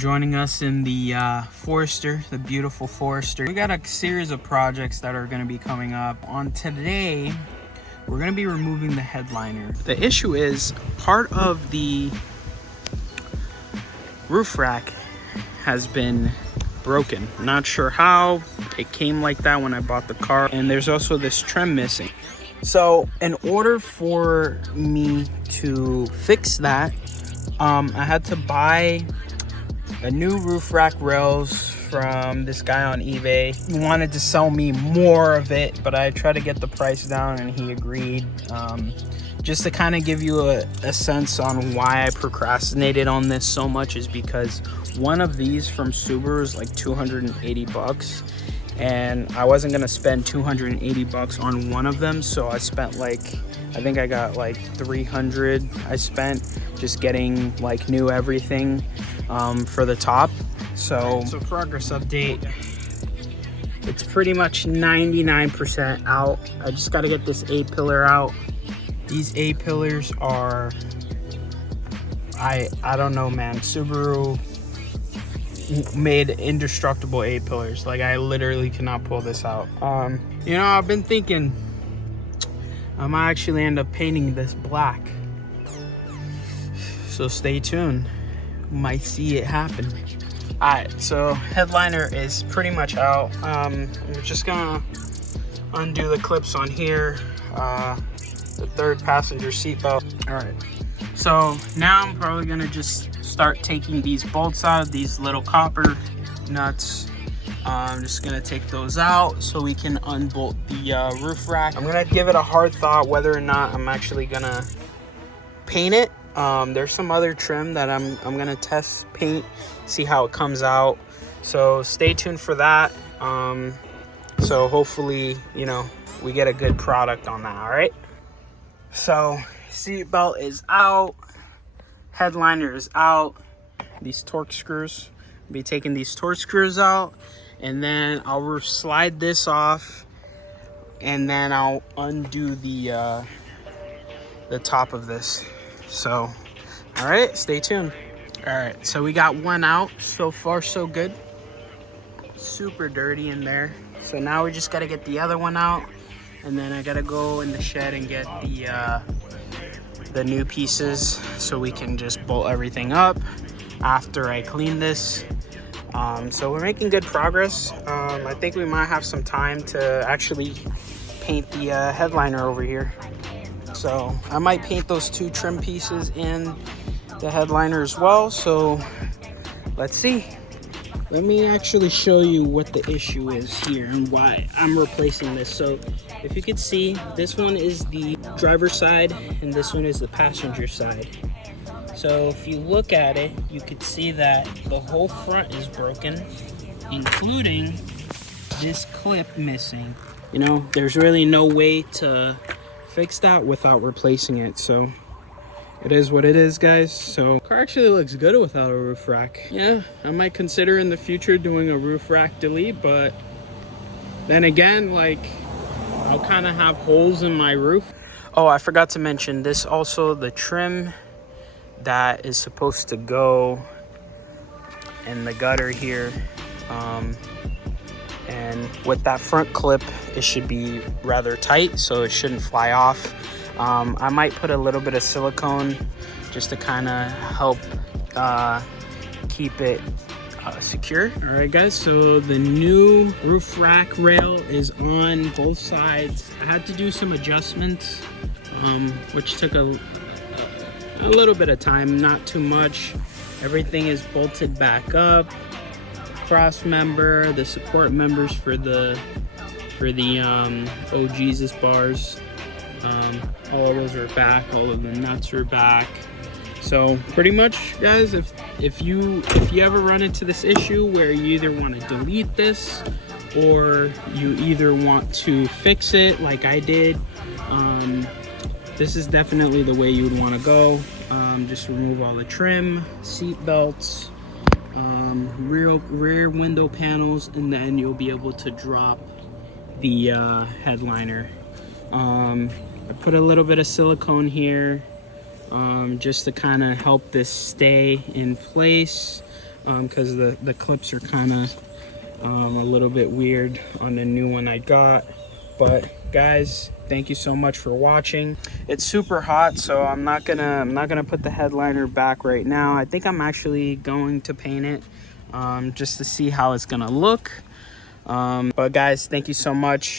Joining us in the Forester, the beautiful Forester. We got a series of projects that are going to be coming up. On today, we're going to be removing the headliner. The issue is part of the roof rack has been broken. Not sure how. It came like that when I bought the car. And there's also this trim missing. So in order for me to fix that, I had to buy a new roof rack rails from this guy on eBay. He wanted to sell me more of it, but I tried to get the price down and he agreed. Just to kind of give you a sense on why I procrastinated on this so much is because one of these from Subaru is like 280 bucks. And I wasn't gonna spend 280 bucks on one of them, so I spent like, I think I got like 300 I spent just getting like new everything for the top. So progress update, it's pretty much 99% out. I just got to get this A pillar out. These A pillars are, I don't know, man. Subaru made indestructible A pillars. Like, I literally cannot pull this out. You know, I've been thinking I might actually end up painting this black, so stay tuned. You might see it happen. All right, so headliner is pretty much out. We're just gonna undo the clips on here, the third passenger seatbelt. All right, so now I'm probably gonna just start taking these bolts out, these little copper nuts. I'm just gonna take those out so we can unbolt the roof rack. I'm gonna give it a hard thought whether or not I'm actually gonna paint it. There's some other trim that I'm gonna test paint, see how it comes out. So stay tuned for that. So hopefully, you know, we get a good product on that. All right. So seat belt is out. Headliner is out. These torque screws, I'll be taking these torque screws out, and then I'll slide this off, and then I'll undo the top of this. So, all right, stay tuned. All right, so we got one out. So far, so good. Super dirty in there. So now we just got to get the other one out, and then I got to go in the shed and get the new pieces so we can just bolt everything up after I clean this. So we're making good progress. I think we might have some time to actually paint the headliner over here. So I might paint those two trim pieces in the headliner as well. So let's see. Let me actually show you what the issue is here and why I'm replacing this. So if you could see, this one is the driver's side and this one is the passenger side. So if you look at it, you could see that the whole front is broken, including this clip missing. You know, there's really no way to fix that without replacing it. So it is what it is, guys. So the car actually looks good without a roof rack. Yeah, I might consider in the future doing a roof rack delete, but then again, like, I'll kind of have holes in my roof. Oh, I forgot to mention this also, the trim that is supposed to go in the gutter here, and with that front clip, it should be rather tight, so it shouldn't fly off. I might put a little bit of silicone just to kind of help keep it secure. All right, guys, so the new roof rack rail is on both sides. I had to do some adjustments, which took a little bit of time, not too much. Everything is bolted back up. Cross member, the support members for the Oh Jesus bars, all of those are back, all of the nuts are back. So pretty much, guys, if you ever run into this issue where you either want to delete this or you either want to fix it like I did, this is definitely the way you would want to go. Just remove all the trim, seat belts, rear window panels, and then you'll be able to drop the headliner. I put a little bit of silicone here just to kind of help this stay in place. because the clips are kind of a little bit weird on the new one I got. But guys, thank you so much for watching. It's super hot, so I'm not gonna put the headliner back right now. I think I'm actually going to paint it just to see how it's gonna look. But guys, thank you so much.